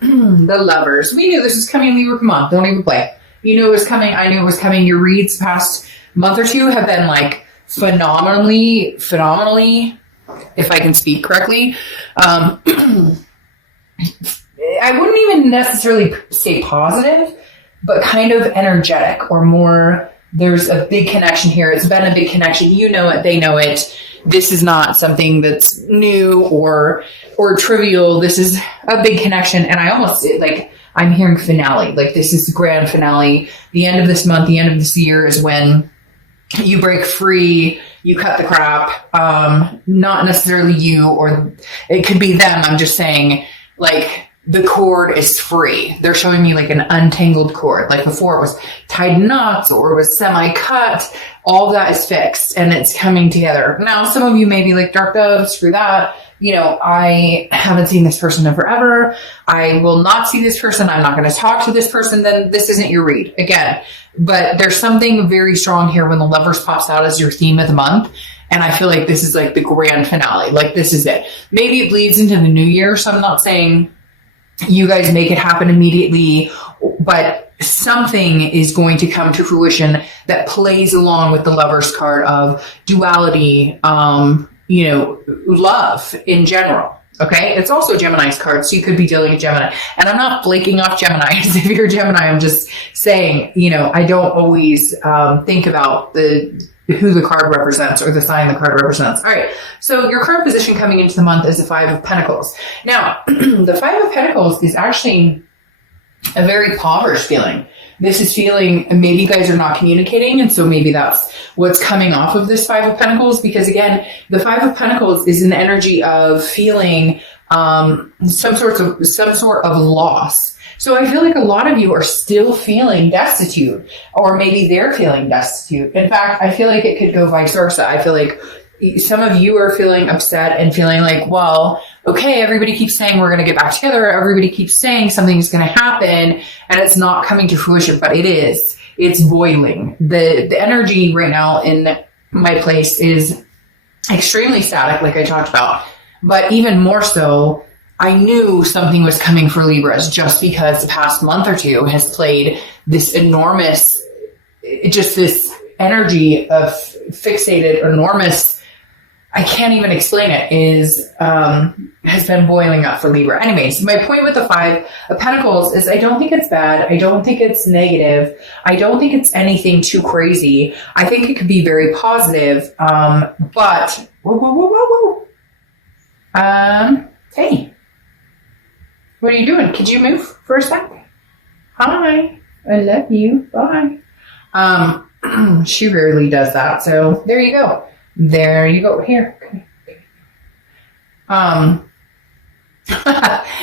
The Lovers. We knew this was coming, Libra. Come on, don't even play. You knew it was coming. I knew it was coming. Your reads past month or two have been like phenomenally, if I can speak correctly. I wouldn't even necessarily say positive, but kind of energetic or more. There's a big connection here. It's been a big connection. You know it. They know it. This is not something that's new or trivial. This is a big connection. And I almost like, I'm hearing finale. Like this is the grand finale. The end of this month, the end of this year is when you break free, you cut the crap. Not necessarily you, or it could be them. I'm just saying, like, the cord is free. They're showing me like an untangled cord. Like before it was tied knots or it was semi-cut. All that is fixed and it's coming together. Now, some of you may be like, Dark Dove, screw that. You know, I haven't seen this person in forever. I will not see this person. I'm not going to talk to this person. Then this isn't your read again. But there's something very strong here when the Lovers pops out as your theme of the month. And I feel like this is like the grand finale. Like this is it. Maybe it bleeds into the new year. So I'm not saying you guys make it happen immediately, but something is going to come to fruition that plays along with the Lovers card of duality, you know, love in general. Okay. It's also Gemini's card. So you could be dealing with Gemini, and I'm not flaking off Geminis. If you're Gemini, I'm just saying, you know, I don't always, think about who the card represents or the sign the card represents. All right. So your current position coming into the month is the Five of Pentacles. Now, the Five of Pentacles is actually a very impoverished feeling. This is feeling maybe you guys are not communicating. And so maybe that's what's coming off of this Five of Pentacles. Because again, the Five of Pentacles is an energy of feeling some sort of loss. So I feel like a lot of you are still feeling destitute, or maybe they're feeling destitute. In fact, I feel like it could go vice versa. I feel like some of you are feeling upset and feeling like, well, okay, everybody keeps saying we're going to get back together. Everybody keeps saying something's going to happen and it's not coming to fruition, but it is. It's boiling. The energy right now in my place is extremely static, like I talked about, but even more so, I knew something was coming for Libras just because the past month or two has played this enormous, just this energy of fixated, enormous, I can't even explain it, has been boiling up for Libra. Anyways, my point with the Five of Pentacles is I don't think it's bad. I don't think it's negative. I don't think it's anything too crazy. I think it could be very positive. But, hey. What are you doing? Could you move for a second? Hi. I love you. Bye. She rarely does that. So there you go. There you go. Here.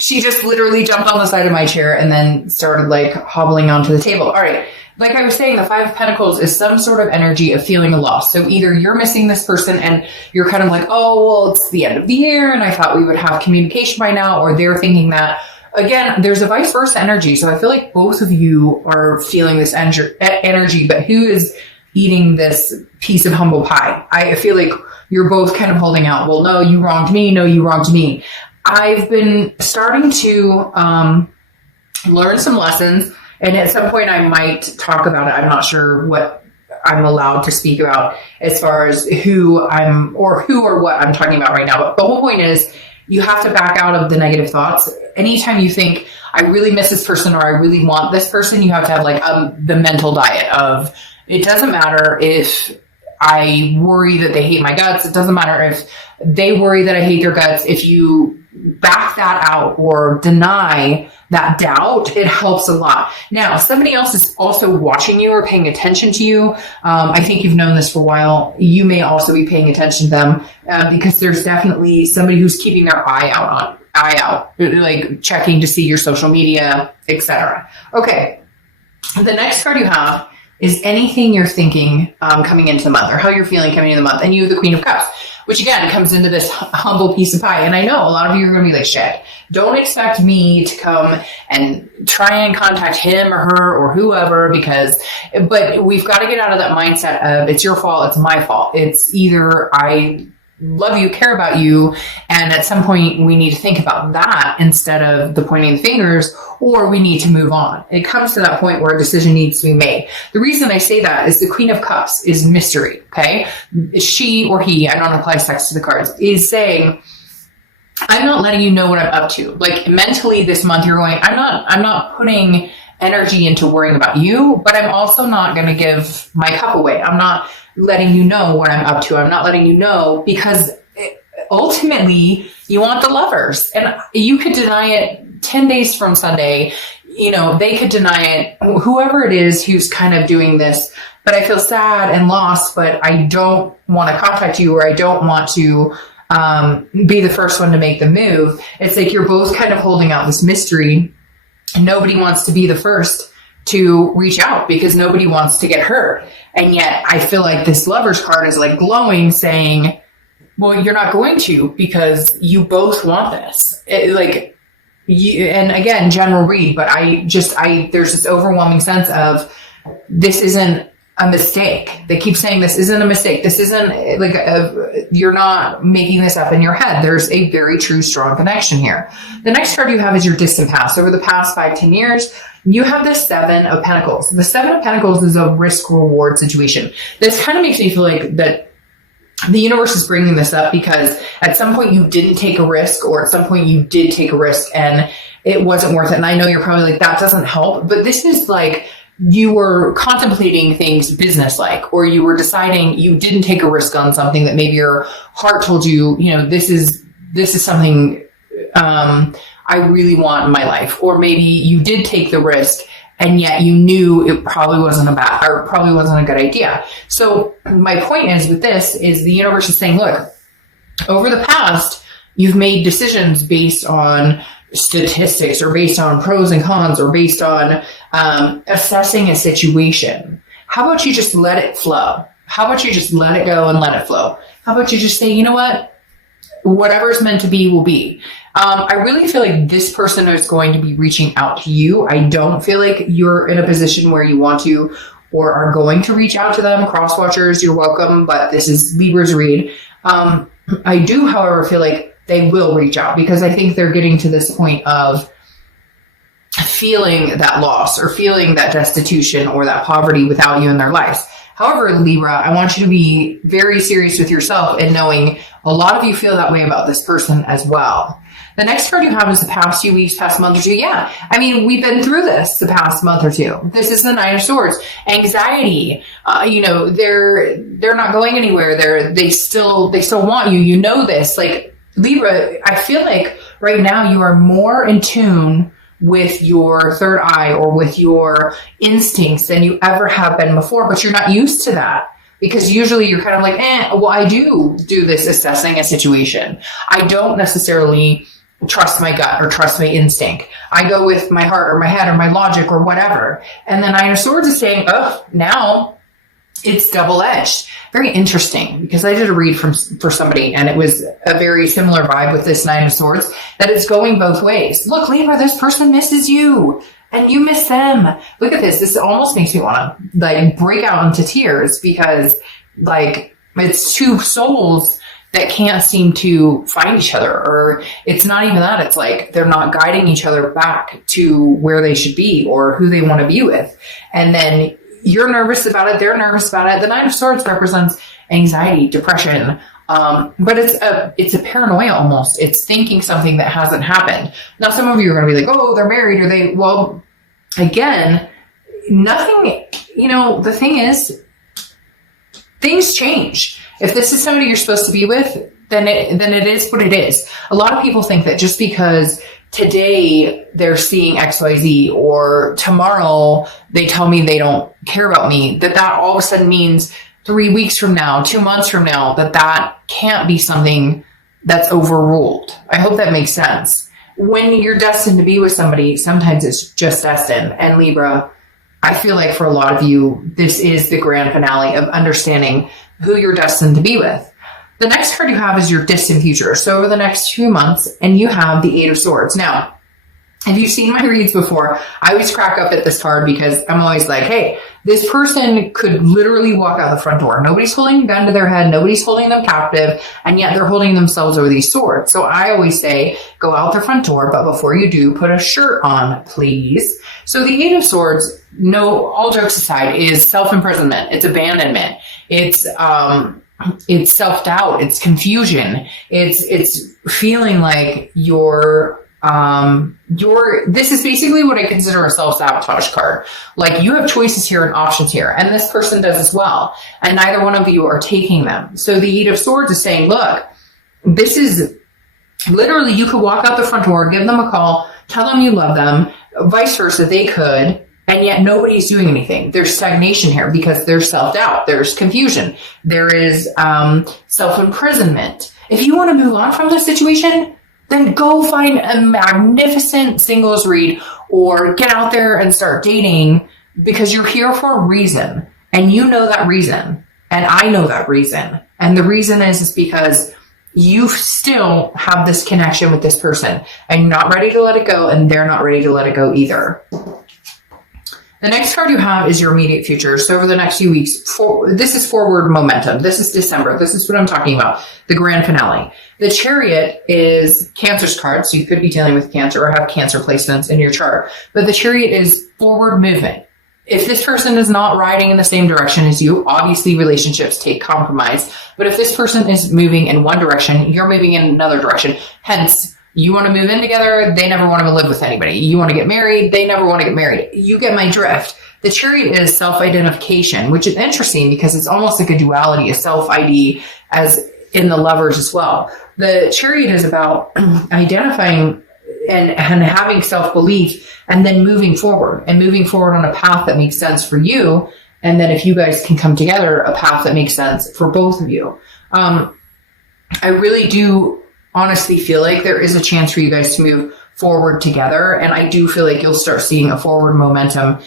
She just literally jumped on the side of my chair and then started like hobbling onto the table. All right. Like I was saying, the Five of Pentacles is some sort of energy of feeling a loss. So either you're missing this person and you're kind of like, oh, well, it's the end of the year and I thought we would have communication by now, or they're thinking that. Again, there's a vice versa energy. So I feel like both of you are feeling this energy, but who is eating this piece of humble pie? I feel like you're both kind of holding out. Well, no, you wronged me. No, you wronged me. I've been starting to learn some lessons. And at some point I might talk about it. I'm not sure what I'm allowed to speak about as far as who or what I'm talking about right now. But the whole point is you have to back out of the negative thoughts. Anytime you think, I really miss this person or I really want this person, you have to have like the mental diet of, it doesn't matter if I worry that they hate my guts. It doesn't matter if they worry that I hate their guts. If you back that out or deny that doubt, it helps a lot. Now, somebody else is also watching you or paying attention to you. I think you've known this for a while. You may also be paying attention to them because there's definitely somebody who's keeping their eye out, like checking to see your social media, etc. Okay. The next card you have is anything you're thinking coming into the month, or how you're feeling coming into the month. And you have the Queen of Cups, which again comes into this humble piece of pie. And I know a lot of you are going to be like, shit, don't expect me to come and try and contact him or her or whoever, but we've got to get out of that mindset of it's your fault, it's my fault. It's either I love you, care about you. And at some point we need to think about that instead of the pointing the fingers, or we need to move on. It comes to that point where a decision needs to be made. The reason I say that is the Queen of Cups is mystery. Okay. She or he, I don't apply sex to the cards, is saying, I'm not letting you know what I'm up to. Like mentally this month you're going, I'm not putting energy into worrying about you, but I'm also not going to give my cup away. I'm not letting you know what I'm up to. I'm not letting you know because ultimately you want the lovers, and you could deny it 10 days from Sunday. You know, they could deny it, whoever it is who's kind of doing this, but I feel sad and lost, but I don't want to contact you, or I don't want to be the first one to make the move. It's like you're both kind of holding out this mystery. Nobody wants to be the first to reach out because nobody wants to get hurt. And yet I feel like this Lover's card is like glowing, saying, well, you're not going to, because you both want this. And again, general read, but there's this overwhelming sense of this isn't a mistake. They keep saying this isn't a mistake. This isn't like you're not making this up in your head. There's a very true, strong connection here. The next card you have is your distant past. Over the past 5-10 years, you have the 7 of Pentacles. The 7 of Pentacles is a risk reward situation. This kind of makes me feel like that the universe is bringing this up because at some point you didn't take a risk, or at some point you did take a risk and it wasn't worth it. And I know you're probably like, that doesn't help, but this is like, you were contemplating things business-like, or you were deciding you didn't take a risk on something that maybe your heart told you, you know, this is something I really want in my life. Or maybe you did take the risk and yet you knew it probably wasn't a good idea. So my point is with this is the universe is saying, look, over the past, you've made decisions based on statistics, or based on pros and cons, or based on assessing a situation. How about you just let it flow? How about you just let it go and let it flow? How about you just say, you know what? Whatever's meant to be will be. I really feel like this person is going to be reaching out to you. I don't feel like you're in a position where you want to or are going to reach out to them. Cross watchers, you're welcome, but this is Libra's read. I do, however, feel like they will reach out because I think they're getting to this point of feeling that loss or feeling that destitution or that poverty without you in their lives. However, Libra, I want you to be very serious with yourself and knowing a lot of you feel that way about this person as well. The next card you have is the past few weeks, past month or two. Yeah. I mean, we've been through this the past month or two. This is the Nine of Swords. Anxiety. They're not going anywhere. They still want you. You know this. Like, Libra, I feel like right now you are more in tune with your third eye or with your instincts than you ever have been before, but you're not used to that because usually you're kind of like, well, I do this assessing a situation. I don't necessarily trust my gut or trust my instinct. I go with my heart or my head or my logic or whatever. And the Nine of Swords is saying, oh, now it's double-edged. Very interesting, because I did a read for somebody and it was a very similar vibe with this Nine of Swords, that it's going both ways. Look, Libra, this person misses you and you miss them. Look at this. This almost makes me want to like break out into tears because like it's two souls that can't seem to find each other, or it's not even that. It's like they're not guiding each other back to where they should be or who they want to be with. And then you're nervous about it. They're nervous about it. The Nine of Swords represents anxiety, depression. But it's a paranoia almost. It's thinking something that hasn't happened. Now, some of you are going to be like, oh, they're married, or well, again, nothing, the thing is, things change. If this is somebody you're supposed to be with, then it is what it is. A lot of people think that just because today they're seeing XYZ or tomorrow they tell me they don't care about me, that all of a sudden means 3 weeks from now, 2 months from now, that can't be something that's overruled. I hope that makes sense. When you're destined to be with somebody, sometimes it's just destined. And Libra, I feel like for a lot of you, this is the grand finale of understanding who you're destined to be with. The next card you have is your distant future. So over the next few months, and you have the Eight of Swords. Now, If you've seen my reads before, I always crack up at this card because I'm always like, hey, this person could literally walk out the front door. Nobody's holding a gun to their head. Nobody's holding them captive. And yet they're holding themselves over these swords. So I always say, go out the front door. But before you do, put a shirt on, please. So the Eight of Swords, no, all jokes aside, is self-imprisonment. It's abandonment. It's self-doubt. It's confusion. It's feeling like this is basically what I consider a self-sabotage card. Like, you have choices here and options here, and this person does as well. And neither one of you are taking them. So the Eight of Swords is saying, look, this is literally, you could walk out the front door, give them a call, tell them you love them, vice versa, they could, and yet nobody's doing anything. There's stagnation here because there's self-doubt, there's confusion, there is self-imprisonment. If you want to move on from this situation, then go find a magnificent singles read or get out there and start dating, because you're here for a reason, and you know that reason, and I know that reason. And the reason is because you still have this connection with this person, and you're not ready to let it go, and they're not ready to let it go either. The next card you have is your immediate future. So over the next few weeks, this is forward momentum. This is December. This is what I'm talking about, the grand finale. The Chariot is Cancer's card, so you could be dealing with Cancer or have Cancer placements in your chart. But the Chariot is forward movement. If this person is not riding in the same direction as you, obviously relationships take compromise. But if this person is moving in one direction, you're moving in another direction. Hence, you want to move in together, they never want to live with anybody. You want to get married, they never want to get married. You get my drift. The Chariot is self-identification, which is interesting because it's almost like a duality, a self-ID as in the Lovers as well. The Chariot is about identifying and having self-belief, and then moving forward on a path that makes sense for you. And then if you guys can come together, a path that makes sense for both of you. I really do honestly feel like there is a chance for you guys to move forward together. And I do feel like you'll start seeing a forward momentum.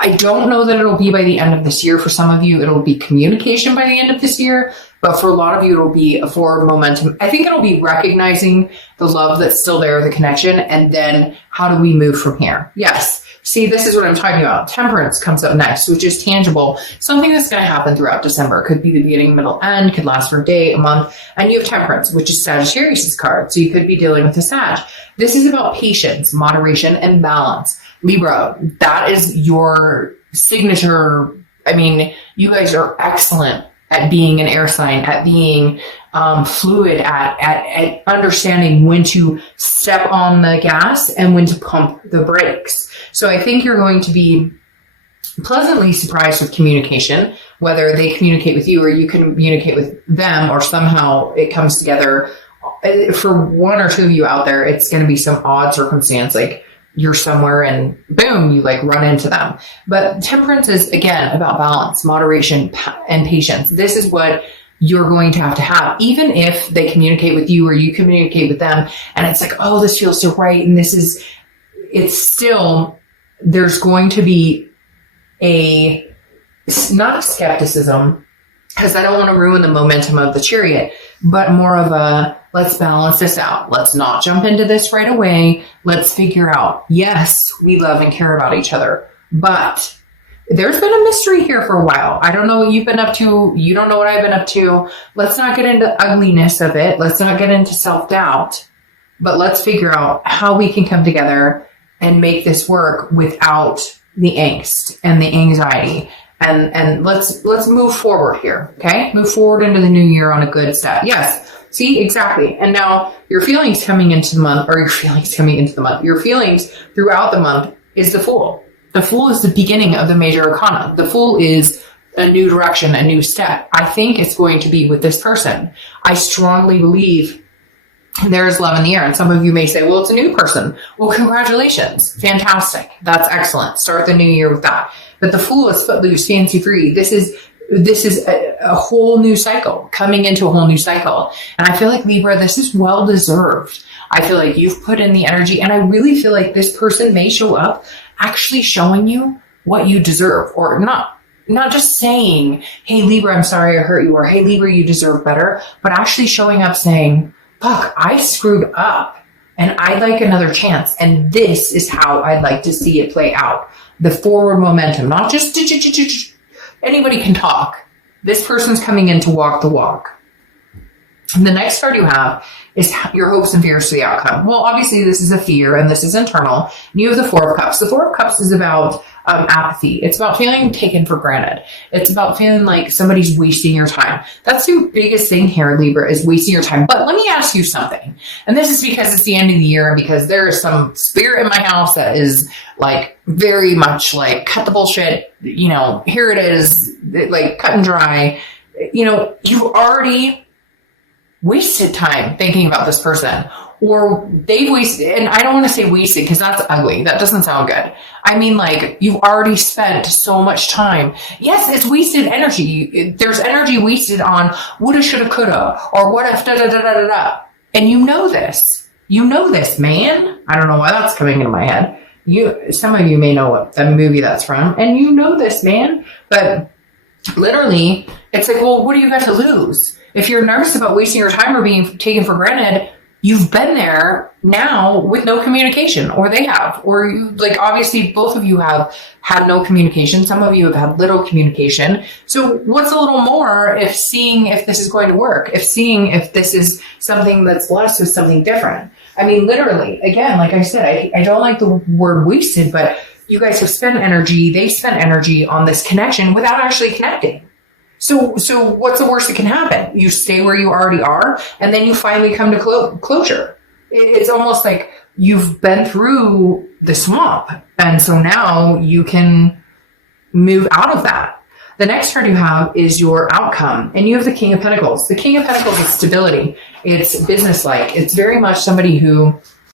I don't know that it'll be by the end of this year. For some of you, it'll be communication by the end of this year. But for a lot of you, it'll be a forward momentum. I think it'll be recognizing the love that's still there, the connection, and then how do we move from here? Yes. See, this is what I'm talking about. Temperance comes up next, which is tangible. Something that's going to happen throughout December. Could be the beginning, middle, end. Could last for a day, a month. And you have Temperance, which is Sagittarius' card. So you could be dealing with a Sag. This is about patience, moderation, and balance. Libra, that is your signature. I mean, you guys are excellent at being an air sign, at being fluid, at understanding when to step on the gas and when to pump the brakes. So I think you're going to be pleasantly surprised with communication, whether they communicate with you or you communicate with them, or somehow it comes together. For one or two of you out there, it's going to be some odd circumstance, like you're somewhere and boom, you like run into them. But Temperance is, again, about balance, moderation, and patience. This is what you're going to have, even if they communicate with you or you communicate with them. And it's like, oh, this feels so right. And it's still, there's going to be not a skepticism, because I don't want to ruin the momentum of the Chariot, but more of a, let's balance this out. Let's not jump into this right away. Let's figure out, yes, we love and care about each other, but there's been a mystery here for a while. I don't know what you've been up to. You don't know what I've been up to. Let's not get into the ugliness of it. Let's not get into self-doubt, but let's figure out how we can come together and make this work without the angst and the anxiety. And let's move forward here. Okay. Move forward into the new year on a good step. Yes. See, exactly. And now your feelings coming into the month, your feelings throughout the month is the Fool. The Fool is the beginning of the major arcana. The Fool is a new direction, a new step. I think it's going to be with this person. I strongly believe there's love in the air. And some of you may say, well, it's a new person. Well, congratulations. Fantastic. That's excellent. Start the new year with that. But the Fool is footloose, fancy free. This is a whole new cycle, coming into a whole new cycle. And I feel like, Libra, this is well deserved. I feel like you've put in the energy, and I really feel like this person may show up actually showing you what you deserve, or not just saying, hey, Libra, I'm sorry I hurt you, or hey, Libra, you deserve better, but actually showing up saying, fuck, I screwed up. and I'd like another chance. And this is how I'd like to see it play out. The forward momentum, not just anybody can talk. This person's coming in to walk the walk. And the next card you have is your hopes and fears for the outcome. Well, obviously this is a fear and this is internal. And you have the Four of Cups. The Four of Cups is about apathy. It's about feeling taken for granted. It's about feeling like somebody's wasting your time. That's the biggest thing here, Libra, is wasting your time. But let me ask you something. And this is because it's the end of the year and because there is some spirit in my house that is like very much like, cut the bullshit, you know, here it is, like cut and dry. You know, you've already wasted time thinking about this person, or they've wasted, and I don't want to say wasted because that's ugly. That doesn't sound good. I mean, like, you've already spent so much time. Yes, it's wasted energy. There's energy wasted on woulda, shoulda, coulda, or what if, da, da, da, da, da, da. And you know this. You know this, man. I don't know why that's coming into my head. Some of you may know what the movie that's from, and you know this, man. But literally, it's like, well, what do you got to lose? If you're nervous about wasting your time or being taken for granted, you've been there now with no communication, or they have, or you, like, obviously both of you have had no communication. Some of you have had little communication. So what's a little more if seeing if this is going to work, if seeing if this is something that's blessed with something different? I mean, literally, again, like I said, I don't like the word wasted, but you guys have spent energy, they spent energy on this connection without actually connecting. So what's the worst that can happen? You stay where you already are, and then you finally come to closure. It's almost like you've been through the swamp, and so now you can move out of that. The next card you have is your outcome, and you have the King of Pentacles. The King of Pentacles is stability. It's businesslike. It's very much somebody who